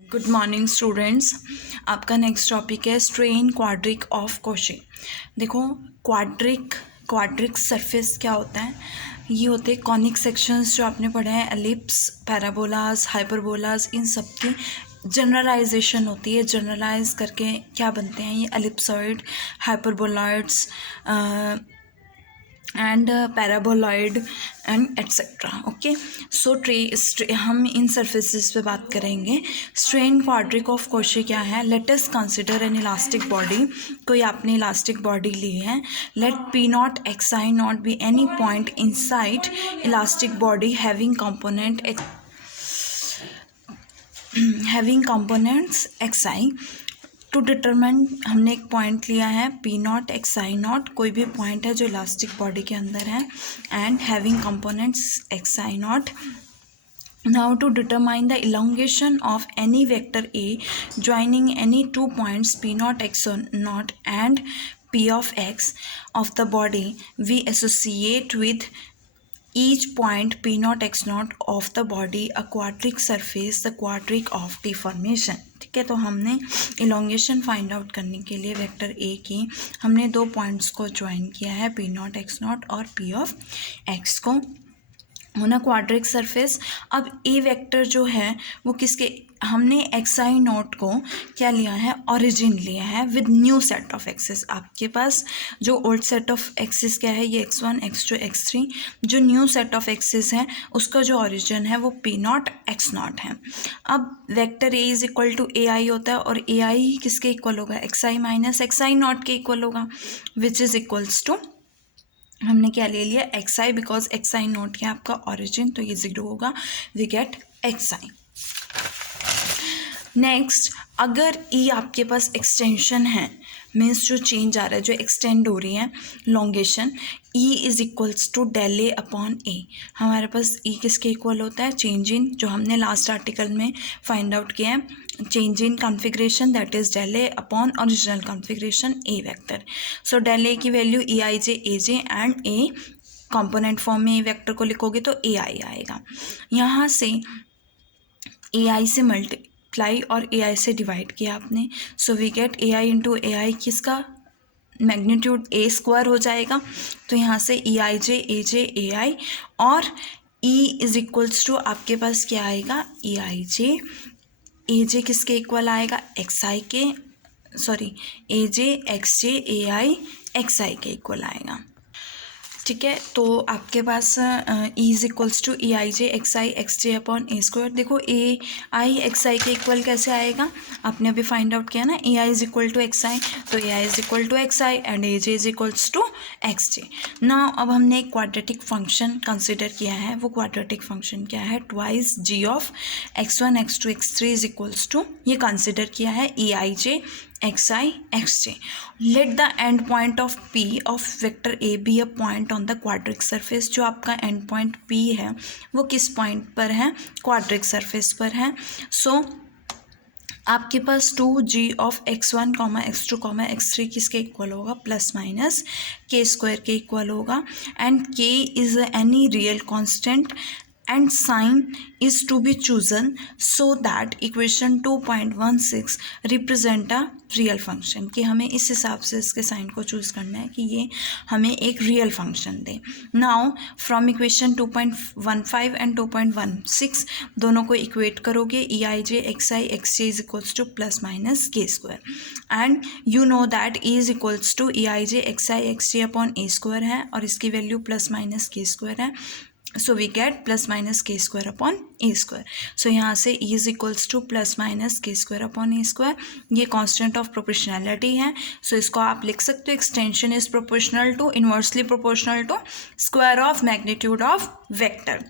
Good morning students. आपका next topic है strain quadric of Koshi. देखो क्वाड्रिक सरफेस क्या होता है, ये होते हैं कॉनिक सेक्शंस जो आपने पढ़े हैं, एलिप्स, पैराबोलास, हाइपरबोलास, इन सब की जनरलाइजेशन होती है। जनरलाइज करके क्या बनते हैं ये ellipsoid, hyperboloids and paraboloid and etcetera. Okay, so हम इन सर्फेसिस पे बात करेंगे। स्ट्रेन क्वाड्रिक ऑफ कोशी क्या है? Let us consider an elastic body. कोई आपने इलास्टिक बॉडी ली है। Let P naught X I naught be any point inside elastic body having components xi। To determine हमने एक पॉइंट लिया है पी नॉट एक्स आई नॉट, कोई भी पॉइंट है जो इलास्टिक बॉडी के अंदर है, and having components x I not. Now to determine the elongation of any vector A joining any 2 points P naught x naught and P of x of the body, we associate with each point P naught x naught of the body a quadric surface, the quadric of deformation। ठीक है, तो हमने elongation find out करने के लिए vector A की हमने 2 points को ज्वाइन किया है, P नॉट एक्स नॉट और P ऑफ एक्स को होना क्वाड्रिक सरफेस। अब ए वेक्टर जो है वो किसके, हमने एक्स आई नोट को क्या लिया है, ओरिजिन लिया है with new set of axis. आपके पास जो ओल्ड सेट ऑफ एक्सिस क्या है, ये x1 x2 x3। जो न्यू सेट ऑफ एक्सिस है उसका जो ओरिजिन है वो पी नॉट एक्स नॉट है। अब vector a is equal to a i होता है और ए आई किसके इक्वल होगा, x i minus x I naught के इक्वल होगा, विच इज इक्वल्स टू हमने क्या ले लिया x i, because x i naught है आपका ओरिजिन, तो ये 0 होगा, we get x i. Next, अगर ई आपके पास एक्सटेंशन है, मीन्स जो चेंज आ रहा है, जो एक्सटेंड हो रही है elongation, e is equals to del a upon a. हमारे पास ई किसके इक्वल होता है, चेंज इन, जो हमने लास्ट आर्टिकल में फाइंड आउट किया है, change in configuration that is del a upon original configuration a vector. So del a की value e i j a j and a component form में a vector को लिखोगे तो a आई आएगा। यहाँ से ए आई से मल्टीप्लाई और ए आई से डिवाइड किया आपने, so we get a i into a i, किसका मैग्नीट्यूड ए स्क्वायर हो जाएगा, तो यहाँ से ई आई जे ए आई, और ई इज इक्वल्स टू आपके पास क्या आएगा, ई आई जे ए जे किसके इक्वल आएगा, एक्स आई के, sorry a j x j a i x i के इक्वल आएगा। ठीक है, तो आपके पास e is equals to e i j x j upon a square. देखो ए आई एक्स आई के इक्वल कैसे आएगा, आपने अभी फाइंड आउट किया ना, a i is equal to x i, तो a i is equal to x i and a j is equals to x j. Now अब हमने एक क्वाड्रेटिक फंक्शन कंसिडर किया है, वो क्वाड्रेटिक फंक्शन क्या है, twice g of x1 x2 x3 is equals to, ये कंसिडर किया है e i j x i x j. Let the end point of p of vector a B a point on the quadric surface. जो आपका and point P है वो किस point पर है, क्वाड्रिक सरफेस पर है। सो आपके पास 2g of x1 x2 x3 किसके इक्वल होगा, प्लस माइनस के स्क्वायर के इक्वल होगा, and k is any real constant and sign is to be chosen so that equation 2.16 represent a real function, कि हमें इस हिसाब से इसके साइन को चूज़ करना है कि ये हमें एक रियल फंक्शन दे। नाउ फ्रॉम इक्वेशन 2.15 एंड 2.16 दोनों को इक्वेट करोगे, e i j x j is equals to plus minus k square, and you know that e is equals to e i j x j upon a square है, और इसकी value plus minus k square है, so we get plus minus k square upon a square. So यहाँ से e is equals to plus minus k square upon a square, ये constant of proportionality है, so इसको आप लिख सकते हो extension is proportional to, inversely proportional to square of magnitude of vector.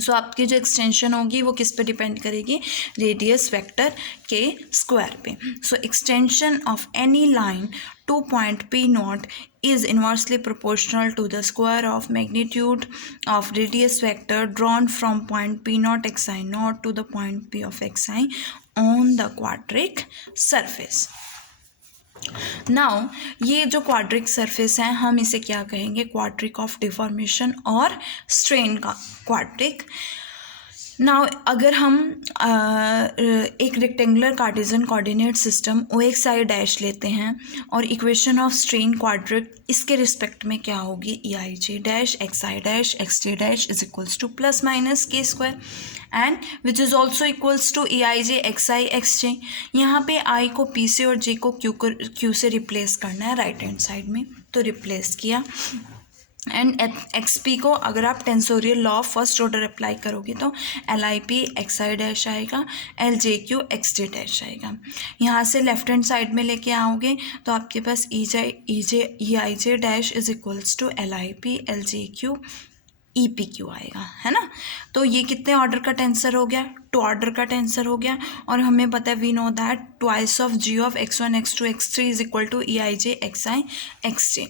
So आपकी जो एक्सटेंशन होगी वो किस पे डिपेंड करेगी, रेडियस वेक्टर के स्क्वायर पे। So extension of any line to point p not is inversely proportional to the square of magnitude of radius vector drawn from point p naught xi naught to the point p of xi on the quadric surface। Now ये जो quadric surface है हम इसे क्या कहेंगे, quadric of deformation और strain का quadric. Now अगर हम एक rectangular cartesian coordinate system o x i dash लेते हैं और इक्वेशन ऑफ स्ट्रेन क्वाड्रिक इसके रिस्पेक्ट में क्या होगी, e i j dash x i dash x j dash is equals to plus minus k square and which is also equals to e i j x i x जे। यहाँ पे आई को P से और जे को Q से replace करना है right hand side में, तो रिप्लेस किया एंड एक्स पी को अगर आप tensorial law of first order apply करोगे तो l i p x i dash आएगा, l j q x j dash आएगा। यहाँ से लेफ्ट हैंड साइड में लेके आओगे तो आपके पास e i j dash is equals to l i p l j q e p q आएगा, है ना। तो ये कितने ऑर्डर का टेंसर हो गया, 2 ऑर्डर का टेंसर हो गया। और हमें पता है we know that twice of g of x one x two x three is equal to e i j x i x j.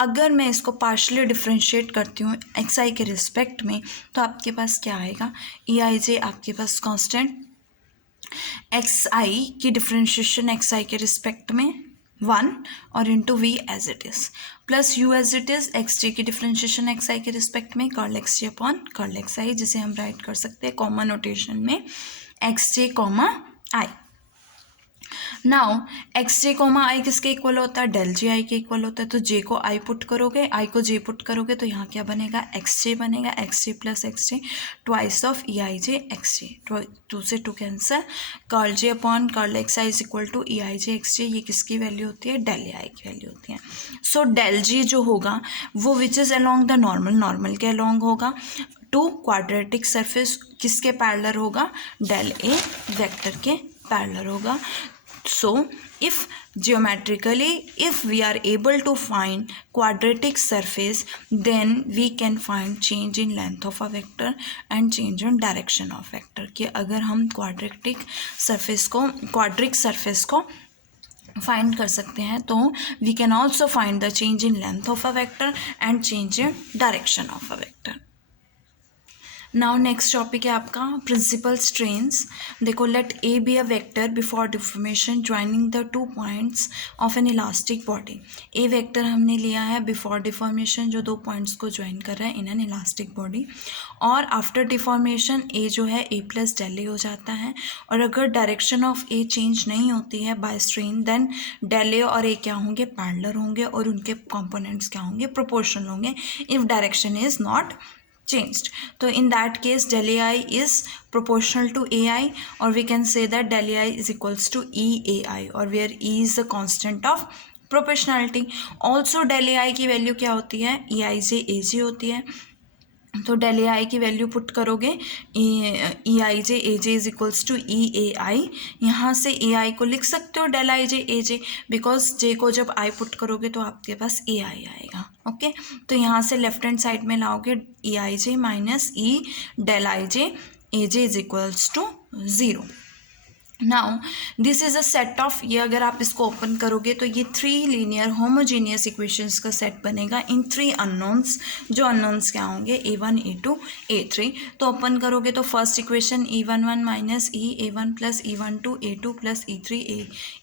अगर मैं इसको पार्शली डिफ्रेंशिएट करती हूँ एक्स आई के रिस्पेक्ट में तो आपके पास क्या आएगा, ई आई जे आपके पास कांस्टेंट एक्स आई की डिफ्रेंशिएशन एक्स आई के रिस्पेक्ट में 1 और into v as it is plus u as it is x j की डिफ्रेंशिएशन एक्स आई के रिस्पेक्ट में curl x j upon curl x i, जिसे हम राइट कर सकते हैं कॉमन नोटेशन में x j comma i. Now x j comma i किसके इक्वल होता है, डेल जे आई के इक्वल होता है। तो जे को आई पुट करोगे, आई को जे पुट करोगे तो यहाँ क्या बनेगा, एक्स जे बनेगा, x j plus x j twice of e i j x j, 2 से 2 cancel, curl j upon curl x i is equal to e i j x j. ये किसकी वैल्यू होती है, डेल आई की value होती है। So del जी जो होगा वो which is along the normal, normal के अलोंग होगा टू क्वाड्रेटिक सरफेस किसके पैरेलल होगा, डेल ए वेक्टर के पैरेलल होगा। So if geometrically if we are able to find quadratic surface then we can find change in length of a vector and change in direction of vector। कि अगर हम quadratic surface को find कर सकते हैं तो we can also find the change in length of a vector and change in direction of a vector। Now next topic है आपका प्रिंसिपल स्ट्रेन्स। देखो let A B a vector before deformation joining the 2 points of an elastic body. A vector हमने लिया है before deformation जो 2 points को join कर रहा है इन एन इलास्टिक बॉडी, और आफ्टर डिफॉर्मेशन ए जो है ए प्लस डेल ए हो जाता है। और अगर डायरेक्शन ऑफ ए चेंज नहीं होती है by strain then del A और ए क्या होंगे, पैरेलल होंगे और उनके कंपोनेंट्स क्या होंगे, प्रोपोर्शनल होंगे if direction is not changed। तो in that case del ai is proportional to ai or we can say that del ai is equals to eai or where e is the constant of proportionality। also del ai की value क्या होती है, ei से aj होती है। तो del A आई की value put करोगे e i j a j is equals to ई ए आई। यहाँ से ए आई को लिख सकते हो del i j a J, because जे को जब आई पुट करोगे तो आपके पास ए आई आएगा। ओके तो यहाँ से लेफ्ट हैंड साइड में लाओगे e i j minus e del i j a j is equals to 0। Now this is a set of, ये अगर आप इसको ओपन करोगे तो ये 3 लीनियर होमोजीनियस इक्वेशंस का सेट बनेगा इन 3 अननोन्स। जो अननोन्स क्या होंगे, a1 a2 a3। तो ओपन करोगे तो first equation e11 minus e a1 plus e12 a2 plus e3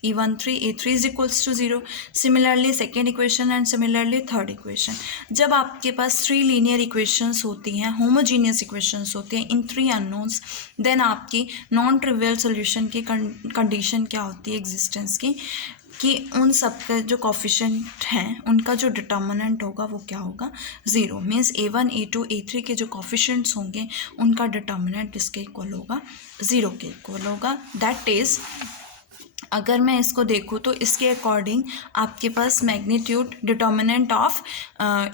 e13 a3 is equals to 0। Similarly second equation and similarly third equation. जब आपके पास 3 linear equations होती हैं, होमोजीनियस इक्वेशंस होती हैं इन 3 unknowns, then आपकी नॉन ट्रिवियल सोल्यूशन की condition क्या होती है एग्जिस्टेंस की, कि उन सब का जो कोफिशिएंट हैं उनका जो डिटर्मिनेंट होगा वो क्या होगा, 0। मीन्स a1 a2 a3 के जो कोफिशिएंट्स होंगे उनका डिटर्मिनेंट इसके इक्वल होगा, 0 के इक्वल होगा। दैट इज़ अगर मैं इसको देखूँ तो इसके अकॉर्डिंग आपके पास magnitude determinant of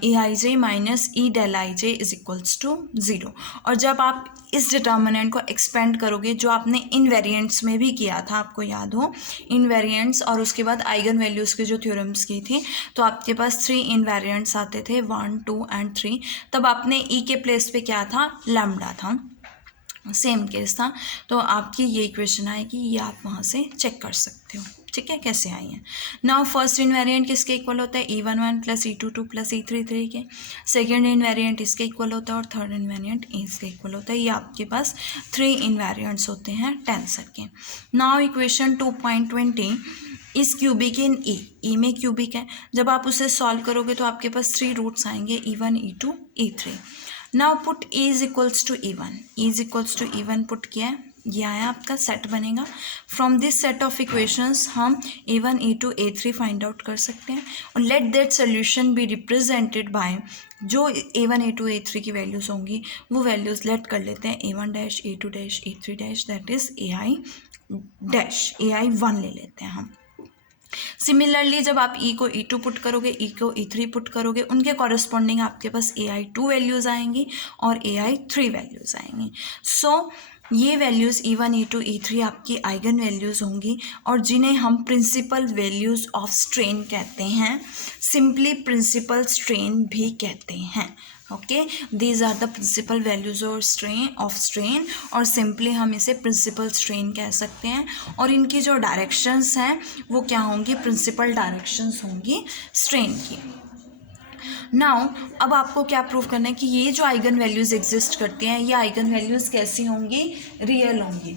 e i j minus e del i j is equals to 0। और जब आप इस डिटर्मिनेंट को एक्सपेंड करोगे जो आपने इनवेरिएंट्स में भी किया था, आपको याद हो इनवेरिएंट्स और उसके बाद आइगन वैल्यूज़ की जो थ्योरम्स की थी, तो आपके पास 3 इनवेरिएंट्स आते थे 1 2 एंड 3। तब आपने ई के प्लेस पे क्या था, लैम्डा था, सेम केस था। तो आपकी ये इक्वेशन आएगी, ये आप वहाँ से चेक कर सकते हो, ठीक है कैसे आई है। नाउ फर्स्ट इनवेरिएंट किसके इक्वल होता है, e11 plus e22 plus e33 के। सेकेंड इनवेरिएंट इसके इक्वल होता है और थर्ड इनवेरिएंट इसके इक्वल होता है। ये आपके पास 3 इनवेरिएंट्स होते हैं टेंसर के। नाउ इक्वेशन 2.20 इस क्यूबिक इन ई में क्यूबिक है। जब आप उसे सॉल्व करोगे तो आपके पास 3 रूट्स आएंगे e1 e2 e3। Now put A is equals to E1, E is equals to E1 put किया है, ये आया आपका सेट बनेगा। From this set of equations हम A1, A2, A3 find out कर सकते हैं और let that solution be represented by जो A1, A2, A3 की वैल्यूज़ होंगी वो वैल्यूज़ लेट कर लेते हैं A1 dash, A2 dash, A3 dash, that is AI dash, AI1 ले लेते हैं हम। सिमिलरली जब आप E को E2 पुट करोगे, E को E3 पुट करोगे, उनके कॉरस्पॉन्डिंग आपके पास AI2 वैल्यूज़ आएंगी और AI3 वैल्यूज़ आएंगी। सो ये वैल्यूज़ E1, E2, E3 आपकी आइगन वैल्यूज़ होंगी और जिन्हें हम प्रिंसिपल वैल्यूज़ ऑफ स्ट्रेन कहते हैं, सिंपली प्रिंसिपल स्ट्रेन भी कहते हैं। Okay, these are the principal values of strain और सिंपली हम इसे प्रिंसिपल स्ट्रेन कह सकते हैं। और इनकी जो डायरेक्शंस हैं वो क्या होंगी, प्रिंसिपल डायरेक्शंस होंगी स्ट्रेन की। नाउ अब आपको क्या प्रूव करना है कि ये जो आइगन वैल्यूज़ एग्जिस्ट करती हैं ये आइगन वैल्यूज़ कैसी होंगी, रियल होंगी।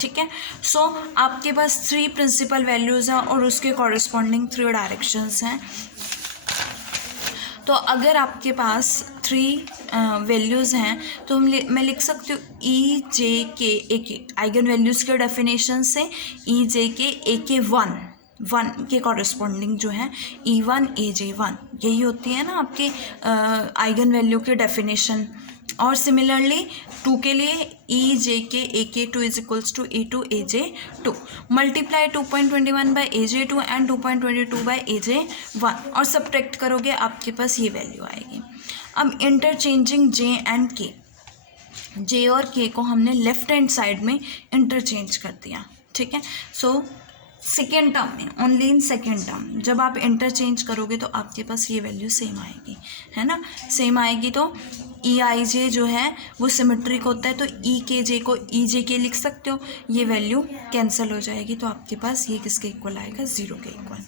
ठीक है, सो आपके पास 3 प्रिंसिपल वैल्यूज़ हैं और उसके कॉरस्पॉन्डिंग 3 डायरेक्शंस हैं। तो अगर आपके पास 3 वैल्यूज़ हैं तो मैं लिख सकती हूँ E J K A K eigen values के डेफिनेशन से E J K A K 1 के कॉरस्पॉन्डिंग जो है E1 A J 1 यही होती है ना आपकी आइगन वैल्यू की डेफिनेशन। और सिमिलरली 2 के लिए E J K A K 2 is equals to E2 A J 2 multiply 2.21 by A J 2 and 2.22 by A J 1 और सब्ट्रैक्ट करोगे आपके पास ये वैल्यू आएगी। अब interchanging J and K, J और K को हमने लेफ्ट हैंड साइड में इंटरचेंज कर दिया। ठीक है, सो सेकेंड टर्म में, ओनली इन सेकेंड टर्म जब आप इंटरचेंज करोगे तो आपके पास ये वैल्यू सेम आएगी, है ना, सेम आएगी। तो E I J जो है वो सिमेट्रिक होता है तो E K J को E J K लिख सकते हो, ये वैल्यू कैंसिल हो जाएगी तो आपके पास ये किसके इक्वल आएगा, 0 के इक्वल।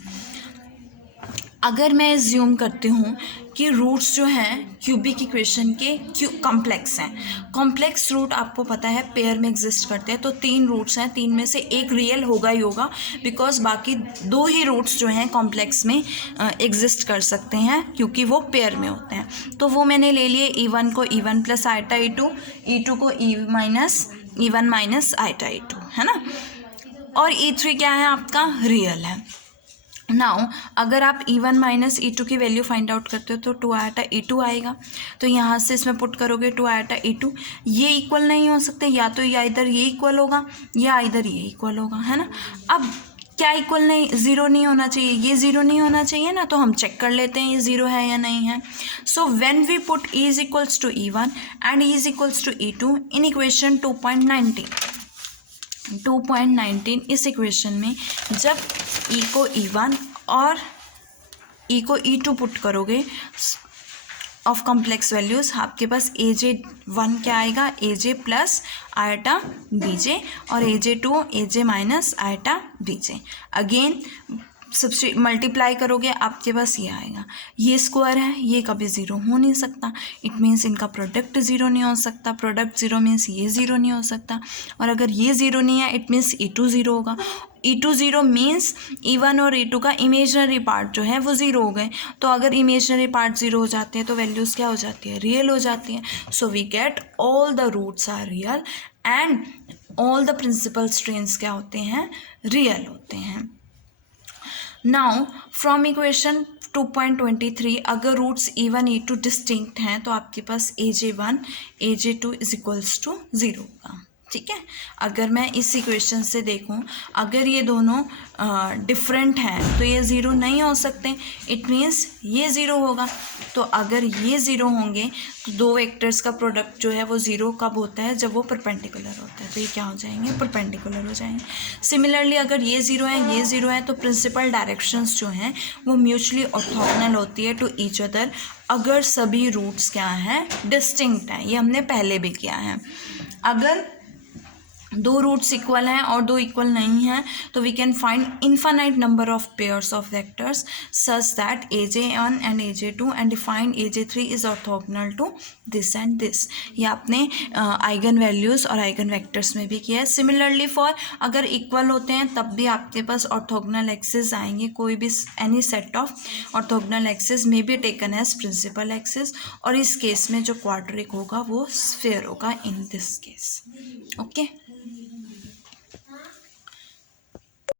अगर मैं एज्यूम करती हूँ कि रूट्स जो हैं क्यूबिक इक्वेशन के कॉम्प्लेक्स हैं, कॉम्प्लेक्स रूट आपको पता है पेयर में एग्जिस्ट करते हैं, तो 3 रूट्स हैं, 3 में से एक रियल होगा ही होगा बिकॉज बाकी 2 ही रूट्स जो हैं कॉम्प्लेक्स में एग्जिस्ट कर सकते हैं क्योंकि वो पेयर में होते हैं। तो वो मैंने ले लिए E1 को E1 plus iota E2, E2 को E1 माइनस आइटा E2, है ना, और E3 क्या है आपका, रियल है। नाउ अगर आप E1 माइनस E2 की वैल्यू फाइंड आउट करते हो तो 2 आइटा E2 आएगा, तो यहाँ से इसमें पुट करोगे 2 आइटा E2, ये इक्वल नहीं हो सकते, या तो या इधर ये इक्वल होगा या इधर ये इक्वल होगा, है ना। अब क्या इक्वल नहीं, 0 नहीं होना चाहिए, ये 0 नहीं होना चाहिए ना, तो हम चेक कर लेते हैं ये 0 है या नहीं है। So when we put E is equals to E1 and E is equals to E2 in equation 2.19 इस इक्वेशन में जब E को E1 और E को E2 पुट करोगे ऑफ कॉम्प्लेक्स वैल्यूज़, आपके पास AJ1 क्या आएगा, AJ प्लस आइटा BJ और AJ2 AJ minus eta BJ। Again multiply करोगे आपके पास ये आएगा, ये स्क्वायर है, ये कभी 0 हो नहीं सकता, इट मीन्स इनका प्रोडक्ट 0 नहीं हो सकता, प्रोडक्ट 0 मीन्स ये 0 नहीं हो सकता, और अगर ये 0 नहीं है इट मीन्स E2 0 होगा, E2 0 मीन्स E1 और E2 का इमेजनरी पार्ट जो है वो 0 हो गए, तो अगर इमेजनरी पार्ट 0 हो जाते हैं तो वैल्यूज़ क्या हो जाती है, रियल हो जाती हैं। So we get all the roots are real and all the principal strains क्या होते हैं, रियल होते हैं। नाउ फ्रॉम इक्वेशन 2.23 अगर रूट्स E1 E2 डिस्टिंक्ट हैं तो आपके पास AJ1 AJ2 is equals to 0 होगा। ठीक है, अगर मैं इस इक्वेशन से देखूं अगर ये दोनों डिफरेंट हैं तो ये 0 नहीं हो सकते, इट मीन्स ये 0 होगा। तो अगर ये 0 होंगे तो 2 वेक्टर्स का प्रोडक्ट जो है वो 0 कब होता है, जब वो परपेंडिकुलर होता है, तो ये क्या हो जाएंगे, परपेंडिकुलर हो जाएंगे। सिमिलरली अगर ये 0 है ये 0 है तो प्रिंसिपल डायरेक्शंस जो हैं वो म्यूचुअली ऑर्थोगोनल होती है टू ईच अदर अगर सभी रूट्स क्या हैं, डिस्टिंक्ट हैं। ये हमने पहले भी किया है। अगर दो रूट्स इक्वल हैं और दो इक्वल नहीं हैं, तो we can find infinite number of pairs of vectors such that AJ1 and AJ2 and define AJ3 is orthogonal to this and this. ये आपने आइगन वैल्यूज़ और आइगन वेक्टर्स में भी किया है। सिमिलरली फॉर अगर इक्वल होते हैं तब भी आपके पास ऑर्थोगोनल एक्सिस आएंगे, कोई भी any set of orthogonal axis may be taken as principal axis, और इस केस में जो क्वाड्रिक होगा वो स्फीयर होगा इन दिस केस। ओके।